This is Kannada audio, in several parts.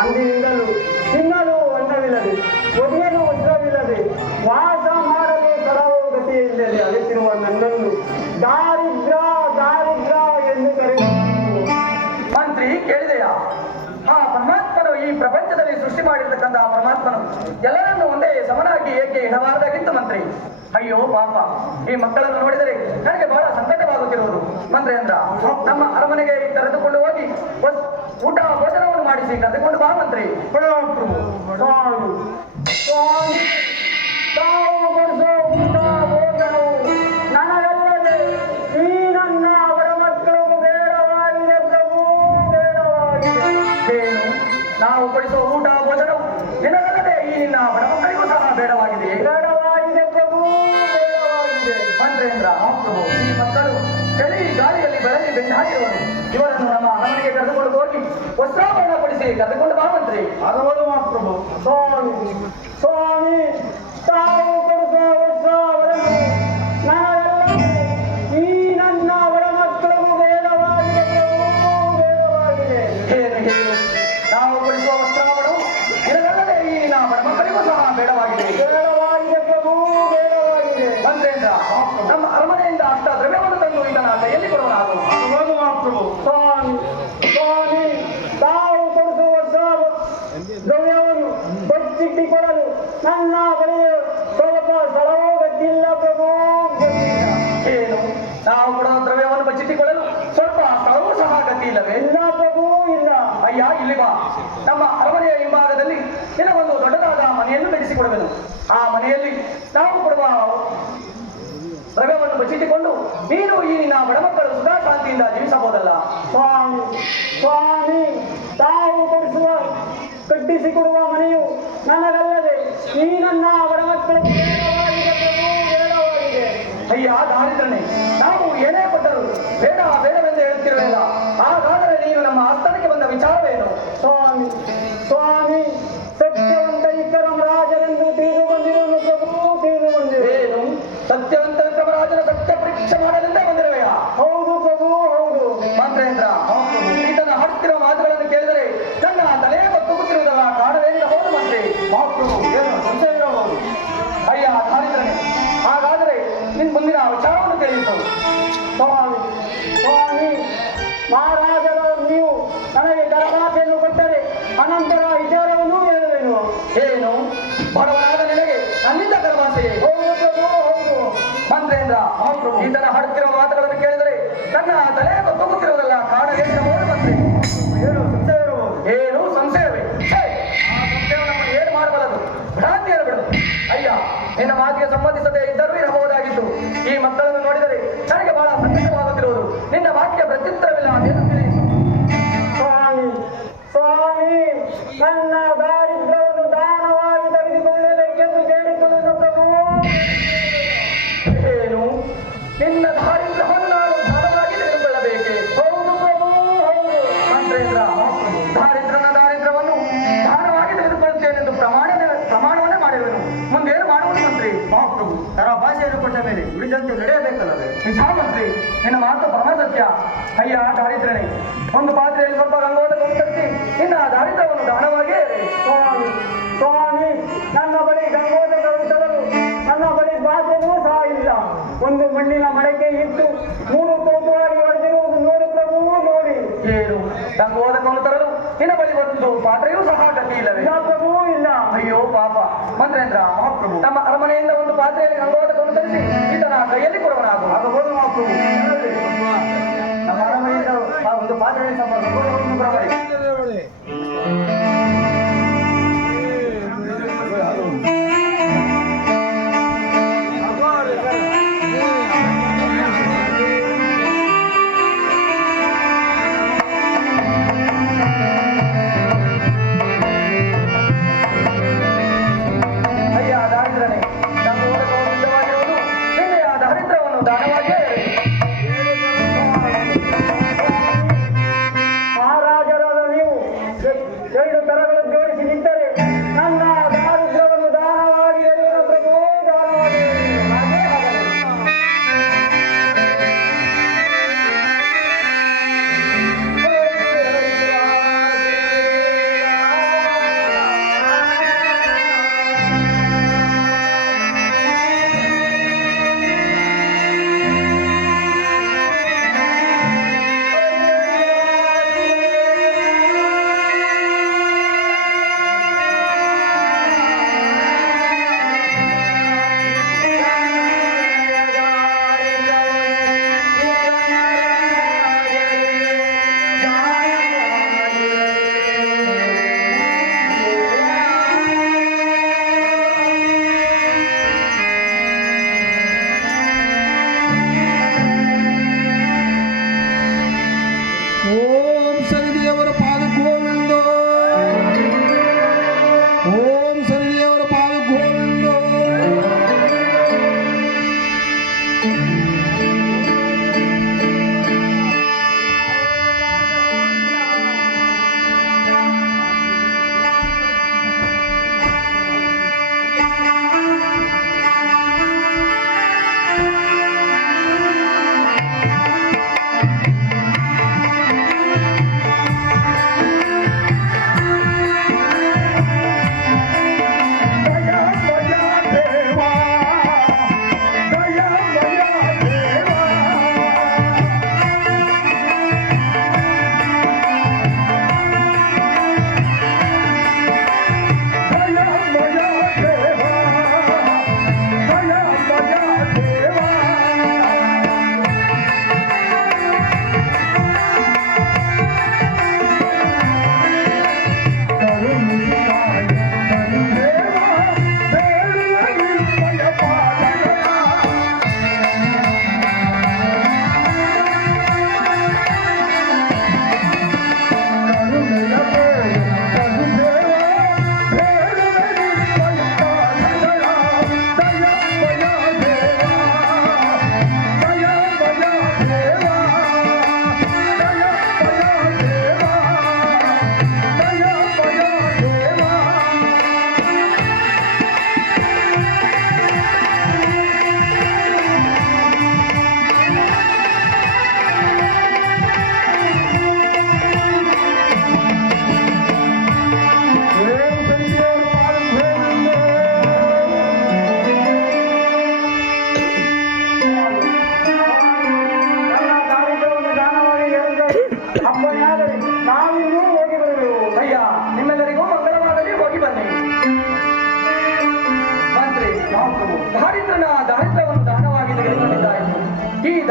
ಅಂದಿನಿಂದಲೂ ತಿನ್ನಲು ಅನ್ನವಿಲ್ಲದೆ ಒಡೆಯಲು ವಸ್ತ್ರವಿಲ್ಲದೆ ವಾಸ ಮಾಡಲು ಸ್ಥಳವೂ ಗತಿಯಿಲ್ಲದೆ ಅಲೆಸಿರುವ ನನ್ನನ್ನು ದಾರಿದ್ರ ದಾರಿದ್ರ ಎಂದು ಕರೆಯುವುದು. ಮಂತ್ರಿ ಕೇಳಿದೆಯಾ? ಆ ಪರಮಾತ್ಮನು ಈ ಪ್ರಪಂಚದಲ್ಲಿ ಸೃಷ್ಟಿ ಮಾಡಿರ್ತಕ್ಕಂಥ ಆ ಪರಮಾತ್ಮನು ಎಲ್ಲರನ್ನು ಒಂದೇ ಸಮನಾಗಿ ಏಕೆ ಇಡಬಾರದಾಗಿತ್ತು ಮಂತ್ರಿ. ಅಯ್ಯೋ ಪಾಪ, ಈ ಮಕ್ಕಳನ್ನು ನೋಡಿದರೆ ನನಗೆ ಬಹಳ ಸಂಕಟವಾಗುತ್ತಿರುವುದು. ಮಂತ್ರಿ ಅಂದ್ರ ನಮ್ಮ ಅರಮನೆಗೆ ಕರೆದುಕೊಂಡು ಹೋಗಿ ಊಟ ಭೋಜನವನ್ನು ಮಾಡಿಸಿ ಕರೆದುಕೊಂಡು ಬಾ ಮಂತ್ರಿ. ನನಗಲ್ಲದೆ ಈ ನನ್ನ ಅವರ ಮಕ್ಕಳು ಬೇಡವಾಗಿದೆ ಪ್ರಭು, ಬೇಡವಾಗಿದೆ. ಏನು ನಾವು ಕೊಡಿಸುವ ಊಟ ಭೋಜನವು ನಿನಗಲ್ಲದೆ ಈ ನಿನ್ನ ಬಡ ಮಕ್ಕಳಿಗೂ ಸಹ ಬೇಡವಾಗಿದೆ. ಬೇಡವಾಗಿದೆ ಪ್ರಭು, ಬೇಡವಾಗಿದೆ. ಮಂತ್ರೇಂದ್ರ ಪ್ರಭು, ಈ ಮಕ್ಕಳು ಚಳಿ ಗಾಳಿಯಲ್ಲಿ ಬೆಳಗಿ ಬೆಂಡಾಗಿರುವರು. ಇವರನ್ನು ನಮ್ಮ ಅರಮನೆಗೆ ಕರೆದುಕೊಂಡು ಹೋಗಿ ವಸ್ತ್ರಾಭರಣ ಕೊಡಿಸಿ ಕರೆದುಕೊಂಡು ಬಾ ಮಂತ್ರಿ. ಆಗಬಹುದು ಮಹಾಪ್ರಭು. ಸ್ವಾಮಿ ಸ್ವಾಮಿ, ತಾವು ಕೊಡಿಸುವ ವಸ್ತ್ರಾಭರಣ ನನಗಲ್ಲದೆ ಈ ನನ್ನ ಅವರ ಮಕ್ಕಳಿಗೂ ಬೇಡವಾಗಿದೆ ಪ್ರಭು, ಬೇಡವಾಗಿದೆ. ಏನು ಹೇಳು, ನಾವು ಕೊಡಿಸುವ ವಸ್ತ್ರಾಭರಣವು ನಿನಗಲ್ಲದೆ ಈ ನಿನ್ನ ಬಡ ಮಕ್ಕಳಿಗೂ ಸಹ ಬೇಡವಾಗಿದೆ. ಬೇಡವಾಗಿದೆ ಪ್ರಭು, ಬೇಡವಾಗಿದೆ. ಮಂತ್ರೇಂದ್ರ ನಮ್ಮ ಅರಮನೆಯಿಂದ ಅಷ್ಟ ದ್ರವ್ಯವನ್ನು ತಂದು ಇದನ್ನ ಕೈಯಲ್ಲಿ ಕೊಡುವನಾಗು. ಆಗಬಹುದು ಮಹಾಪ್ರಭು. ಸ್ವಾಮಿ ಸ್ವಾಮಿ, ತಾವು ಕೊಡಿಸುವ ದ್ರವ್ಯವನ್ನು ಬಚ್ಚಿಟ್ಟಿ ಕೊಡಲು ನನ್ನ ಬಳಿ ಸ್ವಲ್ಪ ಸ್ಥಳವೂ ಗತಿಯಿಲ್ಲ ಪ್ರಭು, ಗತಿಯಿಲ್ಲ. ಏನು ನಾವು ಕೊಡುವ ದ್ರವ್ಯವನ್ನು ಬಚ್ಚಿಟ್ಟುಕೊಳ್ಳಲು ಸ್ವಲ್ಪ ಸ್ಥಳವೂ ಸಹ ಗತಿ ಇಲ್ಲವೇ? ಇಲ್ಲ ಪ್ರಭು, ಇಲ್ಲ. ಅಯ್ಯ, ಇಲ್ಲಿ ಬಾ. ನಮ್ಮ ಅರಮನೆಯ ಹಿಂಭಾಗದಲ್ಲಿ ನಿನಗೊಂದು ದೊಡ್ಡದಾದ ಮನೆಯನ್ನು ಕಟ್ಟಿಸಿಕೊಡುವೆನು. ಆ ಮನೆಯಲ್ಲಿ ನಾವು ಕೊಡುವ ದ್ರವ್ಯವನ್ನು ಬಚ್ಚಿಟ್ಟುಕೊಂಡು ನೀನು ಈ ನಿನ್ನ ಬಡ ಮಕ್ಕಳು ಸುಖ ಶಾಂತಿಯಿಂದ ಜೀವಿಸಬಹುದಲ್ಲ. ಸ್ವಾಮಿ ಸ್ವಾಮಿ, ತಾವು ಕೊಡಿಸುವ ಕಟ್ಟಿಸಿಕೊಡುವ ಮನೆಯು ನನಗಲ್ಲದೆ ಈ ನನ್ನ ಬಡ ಮಕ್ಕಳು ಬೇಡವಾಗಿದೆ ಪ್ರಭು, ಬೇಡವಾಗಿದೆ. ಅಯ್ಯ ದಾರಿದ್ರನೇ, ನಾವು ಏನೇ ಕೊಟ್ಟರು ಬೇಡ ಬೇಡವೆಂದು ಹೇಳುತ್ತಿರಲಿಲ್ಲ. ಹಾಗಾದರೆ ನೀನು ನಮ್ಮ ಆಸ್ಥಾನಕ್ಕೆ ಬಂದ ವಿಚಾರವೇನು? ಸ್ವಾಮಿ ಸ್ವಾಮಿ, ಸತ್ಯವಂತ ವಿಕ್ರಮ ರಾಜರೆಂದು ತಿಳಿದು ಬಂದಿರುವುದು ಪ್ರಭು, ತಿಳಿದು ಬಂದಿದೆ. ಏನು ಸತ್ಯವಂತ ವಿಕ್ರಮರಾಜನ ಸತ್ಯ ಪರೀಕ್ಷೆ ಮಾಡಲೆಂದೇ ಬಂದಿರುವೆಯಾ? ಹೌದು ಪ್ರಭು, ಹೌದು. ಮಂತ್ರೇಂದ್ರ ಈತನ ಹಾಡುತ್ತಿರುವ ಮಾತುಗಳನ್ನು ಕೇಳಿದರೆ ನನ್ನ ತಲೆ ಗೊತ್ತುಗುತ್ತಿರುವುದಲ್ಲ, ಕಾರಣವೇನಿಲ್ಲ. ಹೌದು ಮಂತ್ರಿ. ಏನು ಸಂಶಯ ಇರಬಹುದು? ಅಯ್ಯ ದಾರಿದ್ರನೇ, ಹಾಗಾದರೆ ನಿನ್ ಮುಂದಿನ ವಿಚಾರವನ್ನು ತಿಳಿಸು. ಸ್ವಾಮಿ ಸ್ವಾಮಿ, ಮಹಾರಾಜರವರು ನೀವು ನನಗೆ ದರಭಾಷೆಯನ್ನು ಕೊಟ್ಟರೆ ಅನಂತರ ವಿಚಾರವನ್ನು ಹೇಳುವೆನು. ಏನು ಬಡವನಾದ ನಿನಗೆ ನನ್ನಿಂದ ಗರ್ಭಾಸೆಯೇ? ಹೌದು ಪ್ರಭು, ಹೌದು. ಮಂತ್ರೇಂದ್ರ ಈತನ ಹಾಡುತ್ತಿರುವ ಮಾತುಗಳನ್ನು ಕೇಳಿದರೆ ನನ್ನ ತಲೆ ಗೊತ್ತುಗುತ್ತಿರುವುದಲ್ಲ, ಕಾರಣವೇನಿರಬಹುದು ಮಂತ್ರಿ. ಏನು ಸಂಶಯ ಇರಬಹುದು? ಏನು ಸಂಶಯವೇ? ಆ ಸಂಶಯ ನಮ್ಮನ್ನು ಏನು ಮಾಡಬಲ್ಲದು? ಭ್ರಾಂತಿಯನ್ನು ಬಿಡು. ಅಯ್ಯ, ನಿನ್ನ ಮಾತಿಗೆ ಸಂಬಂಧಿಸದೆ ಇದ್ದರೂ ಇರಬಹುದಾಗಿತ್ತು. ಈ ಮಕ್ಕಳನ್ನು ನೋಡಿದರೆ ನನಗೆ ಬಹಳ ಸಂಕಟವಾಗುತ್ತಿರುವುದು. ನಿನ್ನ ವಾಕ್ಯ ಪ್ರತ್ಯುತ್ತರವಿಲ್ಲ, ಅದೇನು ತಿಳಿಯಿತು. ಸ್ವಾಮಿ ಸ್ವಾಮಿ, ನನ್ನ ದಾರಿದ್ರ್ಯವನ್ನು ದಾನವಾಗಿ ತೆಗೆದುಕೊಳ್ಳಬೇಕೆಂದು ಕೇಳಿಕೊಳ್ಳುವುದು ಪ್ರಭು. ಏನು ನಿನ್ನ ದಾರಿದ್ರ್ಯವನ್ನು ನಾನು ದಾನವಾಗಿ ತೆಗೆದುಕೊಳ್ಳಬೇಕೆ? ಹೌದು ಪ್ರಭು, ಹೌದು. ಮಂತ್ರೇಂದ್ರ ದಾರಿದ್ರ್ಯವನ್ನು ದಾನವಾಗಿ ತೆಗೆದುಕೊಳ್ಳುತ್ತೇನೆಂದು ಪ್ರಮಾಣವನ್ನೇ ಮಾಡಿರುವೆನು. ಮುಂದೇನು ಮಾಡುವುದು ಮಂತ್ರಿ? ಮಹಾಪ್ರಭು, ದರಭಾಷೆಯನ್ನು ಕೊಟ್ಟ ಮೇಲೆ ಉಳಿದಂತೆ ನಡೆಯಬೇಕಲ್ಲವೇ? ನಿಜ ಮಂತ್ರಿ, ನಿನ್ನ ಮಾತು ಪರಮ ಸತ್ಯ. ಅಯ್ಯ ದಾರಿದ್ರ್ಯನೇ, ಒಂದು ಪಾತ್ರೆಯಲ್ಲಿ ಸ್ವಲ್ಪ ರಂಗೋದಕವನ್ನು ತರಿಸಿ ನಿನ್ನ ದಾರಿದ್ರ್ಯವನ್ನು ದಾನವಾಗಿಯೇ ಎರೆ. ಸ್ವಾಮಿ ಸ್ವಾಮಿ, ನನ್ನ ಬಳಿ ಗಂಗೋದಕವನ್ನು ತರಲು ನನ್ನ ಬಳಿ ಪಾತ್ರೆಯೂ ಸಹ ಇಲ್ಲ. ಒಂದು ಮಣ್ಣಿನ ಮಡಕೆ ಇಟ್ಟು 3 ತೋಪುವಾಗಿ ಹೊಡೆದಿರುವುದು ನೋಡಿ ಪ್ರಭು, ನೋಡಿ. ಏನು ರಂಗೋದಕವನ್ನು ತರಲು ನಿನ್ನ ಬಳಿ ಒಂದು ಪಾತ್ರೆಯೂ ಸಹ ಗತಿ ಇಲ್ಲವೇ? ಇಲ್ಲ ಪ್ರಭು, ಇಲ್ಲ. ಅಯ್ಯೋ ಪಾಪ. ಮಂತ್ರೇಂದ್ರ ನಮ್ಮ ಅರಮನೆಯಿಂದ ಒಂದು ಪಾತ್ರೆಯಲ್ಲಿ ರಂಗೋದಕವನ್ನು ತರಿಸಿ ಈತನ ಕೈಯಲ್ಲಿ ಕೊಡುವನಾಗು. ಆಗಬಹುದು ಮಹಾಪ್ರಭು. ನಮ್ಮ ಅರಮನೆಯಿಂದ ಒಂದು ಪಾತ್ರೆಯಲ್ಲಿ ಸ್ವಲ್ಪ ಗಂಗೋದಕವನ್ನು ಬರಬಾರಿ. ಅಯ್ಯ ದಾರಿದ್ರ್ಯನೇ, ರಂಗೋದಕವನ್ನು ಇಷ್ಟವಾಗಿರುವುದು ನಿನ್ನೆಯ ದಾರಿದ್ರ್ಯವನ್ನು ದಾನವಾಗಿಯೇ ಎರೆ. ಮಹಾರಾಜರಾದ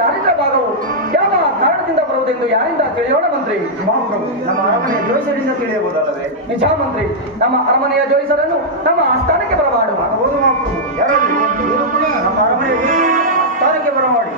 ದಾರಿದ್ರ್ಯ ಭಾಗವು ಯಾವ ಕಾರಣದಿಂದ ಬರುವುದೆಂದು ಯಾರಿಂದ ತಿಳಿಯೋಣ ಮಂತ್ರಿ? ಮಹಾಪ್ರಭು, ನಮ್ಮ ಅರಮನೆಯ ಜೋಯಿಸರಿಂದ ತಿಳಿಯಬಹುದಲ್ಲವೇ? ನಿಜ ಮಂತ್ರಿ, ನಮ್ಮ ಅರಮನೆಯ ಜೋಯಿಸರನ್ನು ನಮ್ಮ ಆಸ್ಥಾನಕ್ಕೆ ಬರಮಾಡುವ. ಹೌದು ಮಹಾಪ್ರಭು, ಯಾರಲ್ಲಿ ಇವರು ಕೂಡ ನಮ್ಮ ಅರಮನೆಯ ಸ್ಥಾನಕ್ಕೆ ಬರಮಾಡಿ.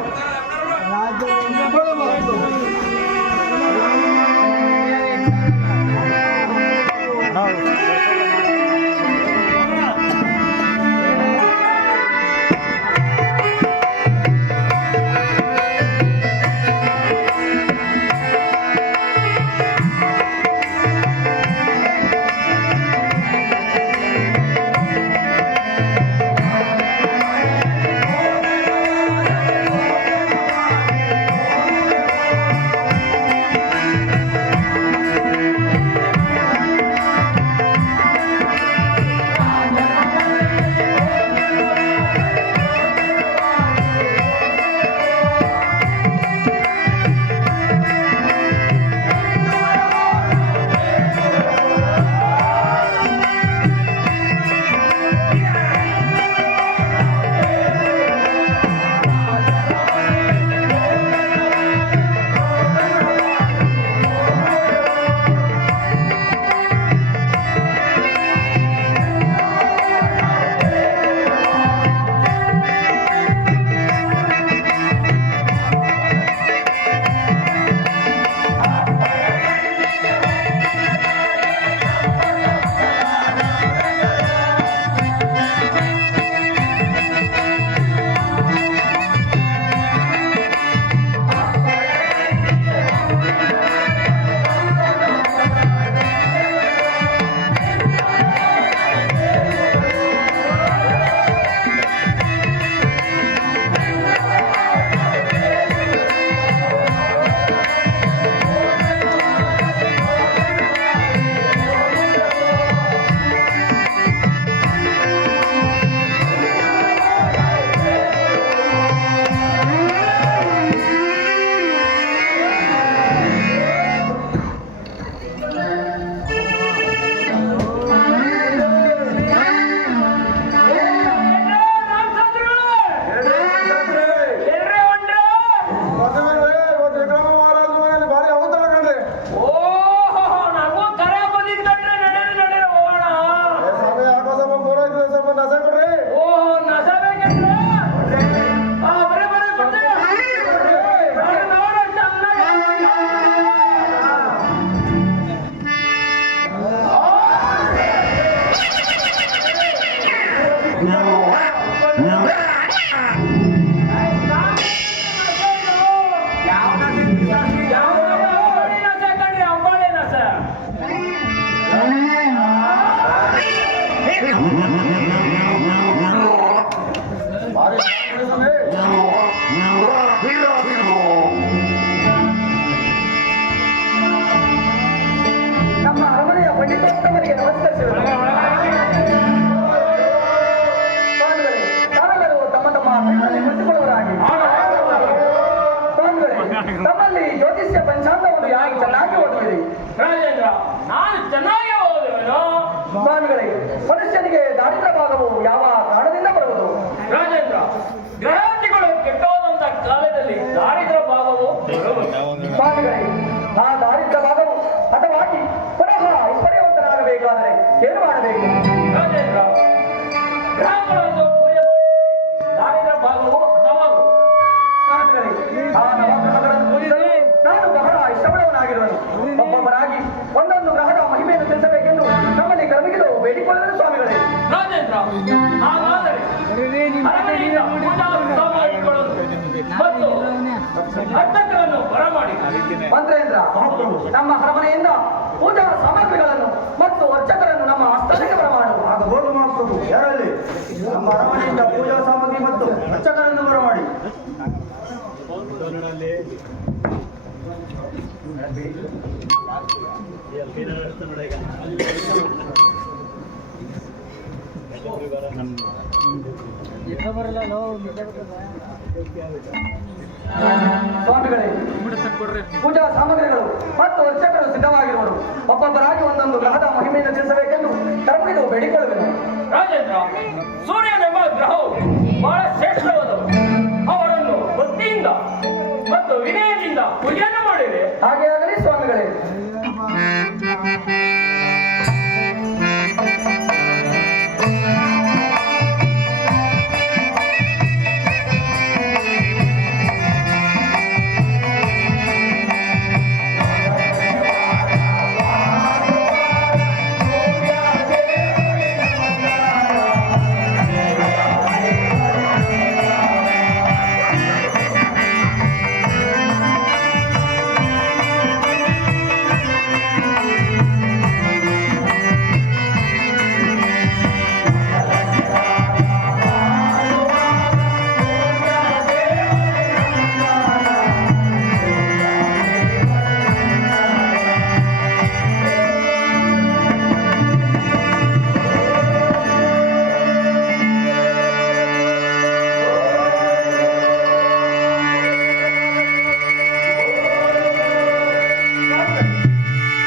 ನಮ್ಮ ಅರಮನೆಯ ಪಂಡಿತೋತ್ತಮರಿಗೆ ನಮಸ್ಕರಿಸಿದರು. ತಾವೆಲ್ಲರೂ ತಮ್ಮ ತಮ್ಮ ಪೀಠದಲ್ಲಿ ಕುಳಿತುಕೊಳ್ಳುವರಾಗಿ. ತಮ್ಮಲ್ಲಿ ಜ್ಯೋತಿಷ್ಯ ಪಂಚಾಂಗವನ್ನು ಯಾರು ಚೆನ್ನಾಗಿ ಓದುವಿರಿ? ರಾಜೇಂದ್ರ, ನಾನು ಚೆನ್ನಾಗಿ ಓದುವೆನು. ಸ್ವಾಮಿಗಳೇ, ಮನುಷ್ಯನಿಗೆ ದಾರಿದ್ರ್ಯ ಭಾಗವು ಯಾವ ಕಾರಣದಿಂದ ಬರುವುದು? ರಾಜೇಂದ್ರ, ಗ್ರಹಾಂತಿಗಳು ಕೆಟ್ಟೋದಂತ ಕಾಲದಲ್ಲಿ ದಾರಿದ್ರ್ಯ ಭಾಗವು ಸ್ವಾಮಿಗಳೇ, ಆ ದಾರಿದ್ರ್ಯ ಭಾಗವು ಹತವಾಗಿ ಪುನಃ ಐಶ್ವರ್ಯವಂತನಾಗಬೇಕಾದರೆ ಏನು ಮಾಡಬೇಕು? ರಾಜೇಂದ್ರ, ಗ್ರಹಗಳನ್ನು ಪೂಜೆ ಮಾಡಿ ದಾರಿದ್ರ್ಯ ಭಾಗವು ಹತವಾಗು. ಸ್ವಾಮಿಗಳೇ, ಆ ನವಗ್ರಹಗಳನ್ನು ಪೂಜಿಸಲು ನಾನು ಬಹಳ ಇಷ್ಟಪಡುವನಾಗಿರುವನು. ಒಬ್ಬೊಬ್ಬರಾಗಿ ಒಂದೊಂದು ಗ್ರಹದ ಮಹಿಮೆಯನ್ನು ತಿಳಿಸಬೇಕೆಂದು ನಮ್ಮಲ್ಲಿ ಕರ್ಮಿಗಳು ಬೇಡಿಕೊಳ್ಳುವರು ಸ್ವಾಮಿಗಳೇ. ರಾಜೇಂದ್ರ, ಹಾಗಾದರೆ ಅರಮನೆಯಿಂದ ಪೂಜಾ ಸಾಮಗ್ರಿಗಳನ್ನು ಮತ್ತು ಅರ್ಚಕರನ್ನು ಬರಮಾಡಿ. ಮಂತ್ರೇಂದ್ರ, ನಮ್ಮ ಅರಮನೆಯಿಂದ ಪೂಜಾ ಸಾಮಗ್ರಿಗಳನ್ನು ಮತ್ತು ಅರ್ಚಕರನ್ನು ನಮ್ಮ ಆಸ್ಥಾನಕ್ಕೆ ಬರಮಾಡು. ಆಗ ಹೋಗು ಮಹಾಪ್ರಭು, ಯಾರಲ್ಲಿ ನಮ್ಮ ಅರಮನೆಯಿಂದ ಪೂಜಾ ಸಾಮಗ್ರಿ ಮತ್ತು ಅರ್ಚಕರನ್ನು ಬರಮಾಡಿ. ಸ್ವಾಮಿಗಳೇ, ಪೂಜಾ ಸಾಮಗ್ರಿಗಳು ಮತ್ತು ಅರ್ಚಕರು ಸಿದ್ಧವಾಗಿರುವರು. ಒಬ್ಬೊಬ್ಬರಾಗಿ ಒಂದೊಂದು ಗ್ರಹದ ಮಹಿಮೆಯನ್ನು ತಿಳಿಸಬೇಕೆಂದು ಕರ್ಮಿಗಳು ಬೇಡಿಕೊಳ್ಳುವೆನು. ರಾಜೇಂದ್ರ, ಸೂರ್ಯನೆಂಬ ಗ್ರಹವು ಬಹಳ ಶ್ರೇಷ್ಠವಾದವು. ಅವರನ್ನು ಭಕ್ತಿಯಿಂದ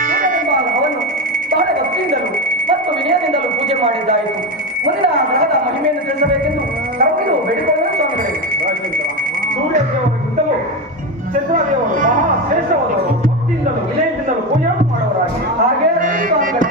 ಸೂರ್ಯನೆಂಬ ಗ್ರಹವನ್ನು ಬಹಳ ಭಕ್ತಿಯಿಂದಲೂ ಮತ್ತು ವಿನಯದಿಂದಲೂ ಪೂಜೆ ಮಾಡಿದ್ದಾಯಿತು. ಮುಂದಿನ ಗ್ರಹದ ಮಹಿಮೆಯನ್ನು ತಿಳಿಸಬೇಕೆಂದು ತಮಗಿದು ಬೇಡಿಕೊಳ್ಳುವ ಸ್ವಾಮಿಗಳೇ. ಸೂರ್ಯ ದೇವರಿಗಿಂತಲೂ ಚಂದ್ರದೇವರು ಮಹಾ ಶ್ರೇಷ್ಠವಾದವರು, ಭಕ್ತಿಯಿಂದಲೂ ವಿನಯದಿಂದಲೂ ಪೂಜೆಯನ್ನು ಮಾಡುವರಾಗಿ. ಹಾಗೆ ಸ್ವಾಮಿಗಳೇ.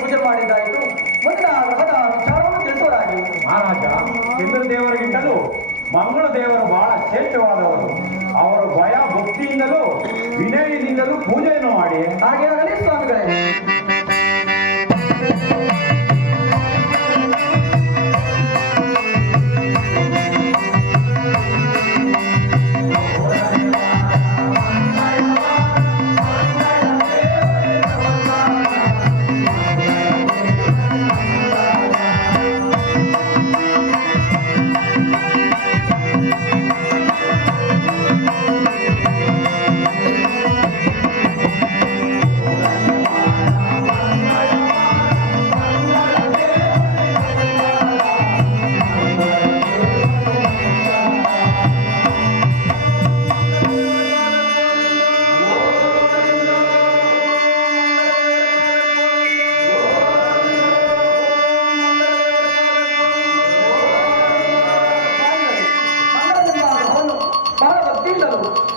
ಪೂಜೆ ಮಾಡಿದ್ದಾಯಿತು. ಮುಂದಿನ ಗ್ರಹದ ವಿಚಾರವನ್ನು ತಿಳಿಸುವರಾಗಿ. ಮಹಾರಾಜ, ಚಂದ್ರದೇವರಿಗಿಂತಲೂ ಮಂಗಳ ದೇವರು ಬಹಳ ಶ್ರೇಷ್ಠವಾದವರು. ಅವರು ಭಯ ಭಕ್ತಿಯಿಂದಲೂ ವಿನಯದಿಂದಲೂ ಪೂಜೆಯನ್ನು ಮಾಡಿ. ಹಾಗೆ ಆಗಲಿ ಸ್ವಾಮಿಗಳೇ.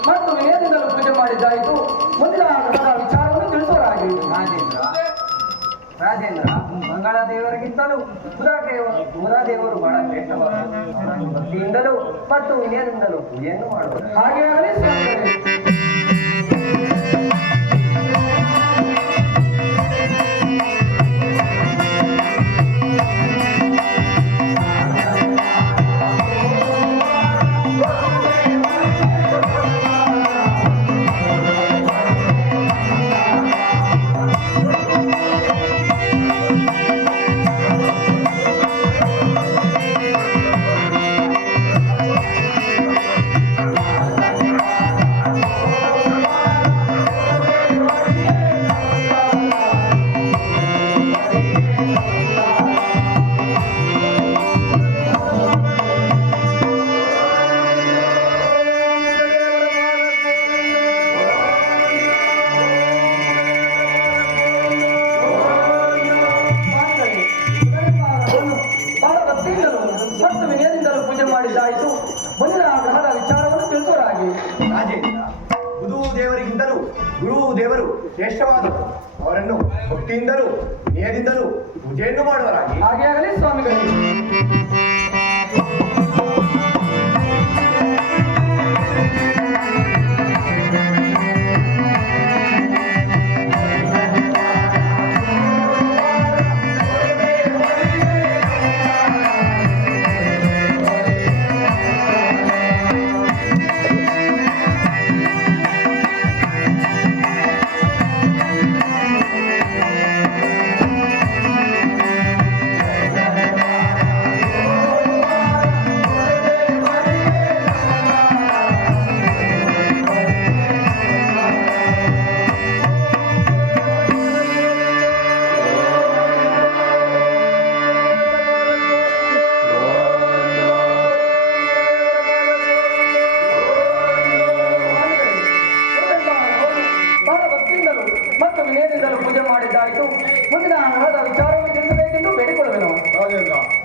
ಮತ್ತು ವಿನಯದಿಂದಲೂ ಪೂಜೆ ಮಾಡಿದ್ದಾಯಿತು. ಮುಂದಿನ ಗ್ರಹದ ವಿಚಾರವನ್ನು ತಿಳಿಸುವರಾಗಿ. ರಾಜೇಂದ್ರ, ಮಂಗಳ ದೇವರಿಗಿಂತಲೂ ಬುಧ ದೇವರು ಬಹಳ ಶ್ರೇಷ್ಠವಾದ ಭಕ್ತಿಯಿಂದಲೂ ಮತ್ತು ವಿನಯದಿಂದಲೂ ಪೂಜೆಯನ್ನು ಮಾಡುವುದು. ಹಾಗೆ ಆಗಲಿ ಸ್ವಾಮಿಗಳೇ. ಮತ್ತು ವಿನಯದಿಂದಲೂ ಪೂಜೆ ಮಾಡಿದ್ದಾಯಿತು. ಮುಂದಿನ ಗ್ರಹದ ವಿಚಾರವನ್ನು ತಿಳಿಸುವರಾಗಿ. ರಾಜೇಂದ್ರ, ಬುಧು ದೇವರಿಗಿಂತಲೂ ಗುರು ದೇವರು ಶ್ರೇಷ್ಠವಾದವರು. ಅವರನ್ನು ಭಕ್ತಿಯಿಂದಲೂ ವಿನಯದಿಂದಲೂ ಪೂಜೆಯನ್ನು ಮಾಡುವರಾಗಿ. ಹಾಗೆ ಆಗಲಿ ಸ್ವಾಮಿಗಳೇ.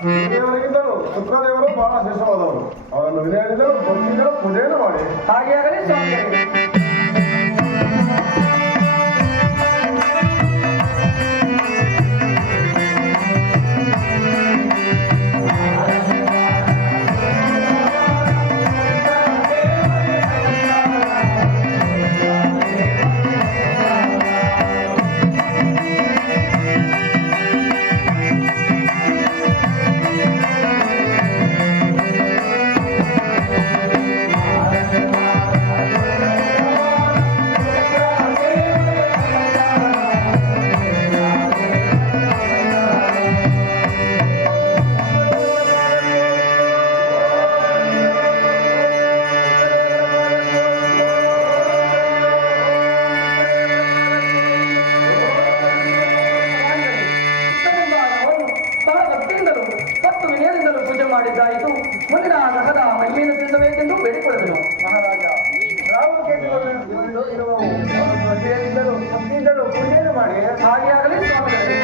ದೇವರಿಗಿಂತಲೂ ಶುಕ್ರದೇವರು ಬಹಳ ಶ್ರೇಷ್ಠವಾದವರು. ಅವರನ್ನು ವಿನಯದಿಂದಲೂ ಭಕ್ತಿಯಿಂದಲೂ ಪೂಜೆಯನ್ನು ಮಾಡಿ. ಹಾಗೆ ಆಗಲಿ ಸ್ವಾಮಿಗಳೇ. ಮಾಡಿದ್ದಾಯಿತು. ಮುಂದಿನ ಗ್ರಹದ ಮಹಿಮೆಯನ್ನು ತಿಳಿಸಬೇಕೆಂದು ಬೇಡಿಕೊಳ್ಳಬೇಕು. ಮಹಾರಾಜ ರಾಹು ಕೇತುಗಳು ಇರುವವು. ಭಕ್ತಿಯಿಂದಲೂ ಪೂಜೆಯನ್ನು ಮಾಡಿ. ಹಾಗೆ ಆಗಲಿ ಸ್ವಾಮಿಗಳೇ.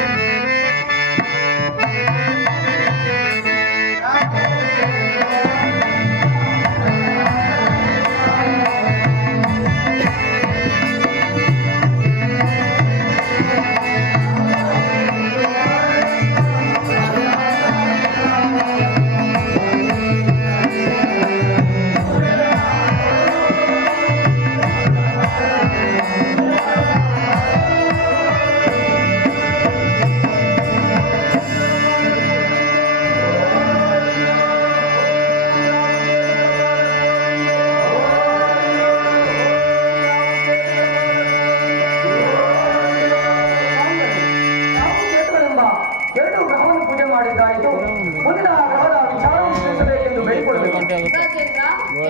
ಎರಡು ಗ್ರಹವನ್ನು ಪೂಜೆ ಮಾಡಿದ್ದಾಯಿತು. ಮುಂದಿನ ಗ್ರಹದ ವಿಚಾರವನ್ನು ತಿಳಿಸಬೇಕೆಂದು ಬೇಡಿಕೊಳ್ಳಬೇಕು. ರಾಜೇಂದ್ರ,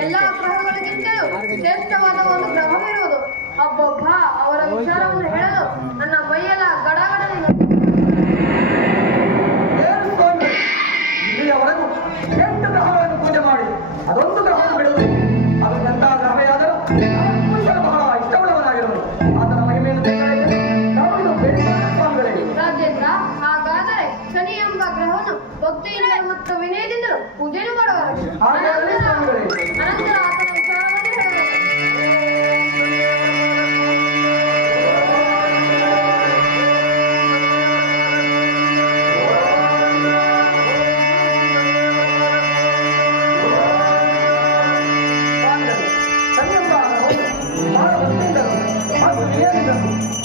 ಎಲ್ಲಾ ಗ್ರಹಗಳಿಗಿಂತಲೂ ಶ್ರೇಷ್ಠವಾದ ಒಂದು ಗ್ರಹವಿರುವುದು. ಅಬ್ಬಬ್ಬ, ಅವರ ವಿಚಾರವನ್ನು ಹೇಳಲು ನನ್ನ ಮೈಯೆಲ್ಲ ಗಡಗಡನೆ. ಏನು ಸ್ವಾಮಿ, ಇಲ್ಲಿಯವರೆಗೂ 8 ಗ್ರಹಗಳನ್ನು ಪೂಜೆ ಮಾಡಿ ಅದೊಂದು ಗ್ರಹವನ್ನು ಬಿಡುವುದು. ಅದು ಎಂಥ ಗ್ರಹವೇ ಆದರೂ ಪುರುಷರು ಬಹಳ ಇಷ್ಟಪಡುವನಾಗಿರುವುದು. ಆತನ ಮಹಿಮೆಯನ್ನು ತಿಳಿಸಬೇಕೆಂದು ನಾವು ಇದು ಬೇಡಿಕೊಳ್ಳುವ ಸ್ವಾಮಿಗಳೇ. ರಾಜೇಂದ್ರ, ಹಾಗಾದರೆ ಶನಿ ಎಂಬ ಗ್ರಹವನ್ನು ಭಕ್ತಿಯಿಂದ ಮತ್ತು ವಿನಯದಿಂದಲೂ ಪೂಜೆಯನ್ನು ಮಾಡುವರು. ಹಾಗಾಗಲಿ ಸ್ವಾಮಿಗಳೇ. ಅನಂತರ ಆತನ ವಿಚಾರವನ್ನು ಹೇಳಬೇಕು.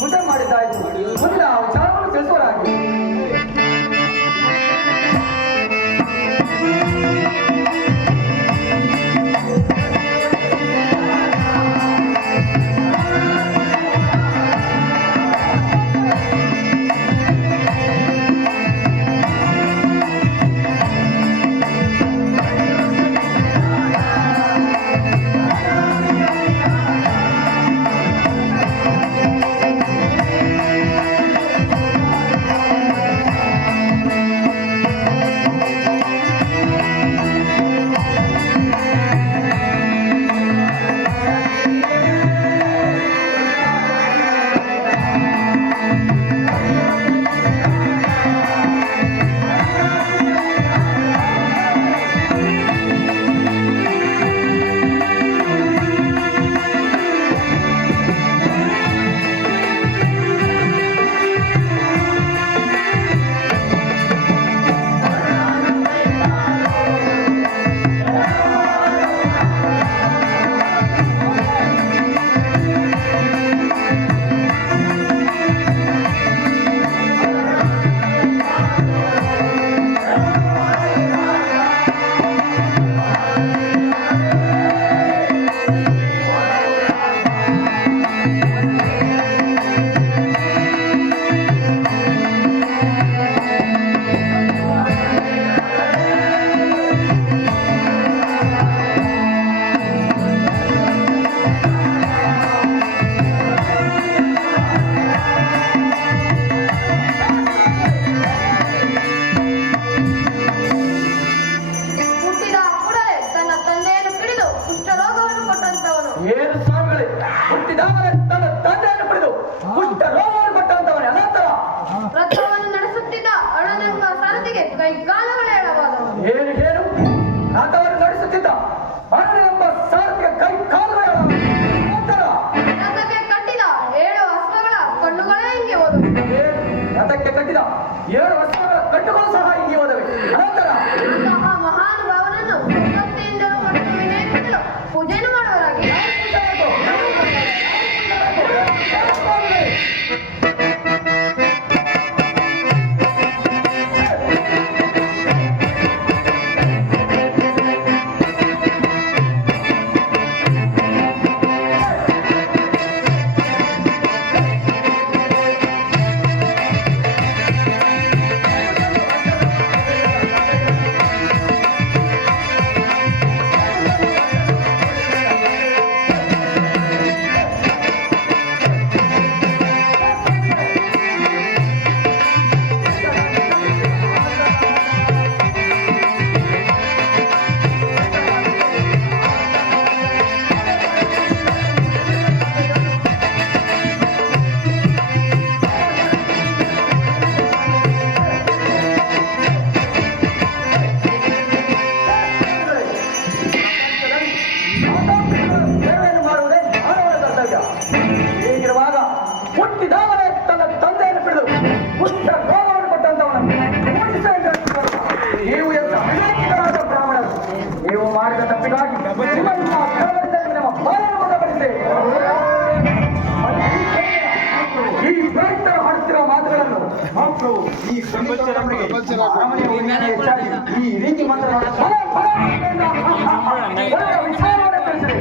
ಪೂಜೆ ಮಾಡಿದ್ದಾಯಿತು. ಮುಂದಿನ ವಿಚಾರವನ್ನು ತಿಳಿಸುವರಾಗಿ. 7 ವರ್ಷಗಳ ಕಣ್ಣುಗಳು ಸಹ ಹಿಂಗೆ ಹೋದವೆ. ಅನಂತರ ಅಂತಹ ಮಹಾನುಭಾವನನ್ನು ಭಕ್ತಿಯಿಂದಲೂ ಮತ್ತು ವಿನಯದಿಂದಲೂ ಪೂಜೆಯನ್ನು ಮಾಡುವರಾಗಿ ಸೇವೆಯನ್ನು ಮಾಡುವುದೇ ಮಾನವನ ಕರ್ತವ್ಯ. ಹೀಗಿರುವಾಗ ಹುಟ್ಟಿದವನೇ ತನ್ನ ತಂದೆಯನ್ನು ಹಿಡಿದು ಪುತ್ರ ರೋಗವನ್ನು ಕೊಟ್ಟಂತವನನ್ನು ನೀವು ಎಂತ ಅವಿವೇಕಿಗಳಾದ ಬ್ರಾಹ್ಮಣರು. ನೀವು ಮಾಡಿದ ತಪ್ಪಿಗಾಗಿ ನಿಮ್ಮನ್ನ ಕೆಳವರಿಸಿ ನಿಮ್ಮ ಬಾಯನ್ನು ಮುಖಪಡಿಸಿ ಈ ಪುರೋಹಿತರು ಹಾಡುತ್ತಿರುವ ಮಾತುಗಳನ್ನು ಈ ಹೆಚ್ಚಾಗಿ ಈ ರೀತಿ ಮಾತನಾಡುವ ವಿಚಾರವನ್ನು ತಿಳಿಸಿದೆ.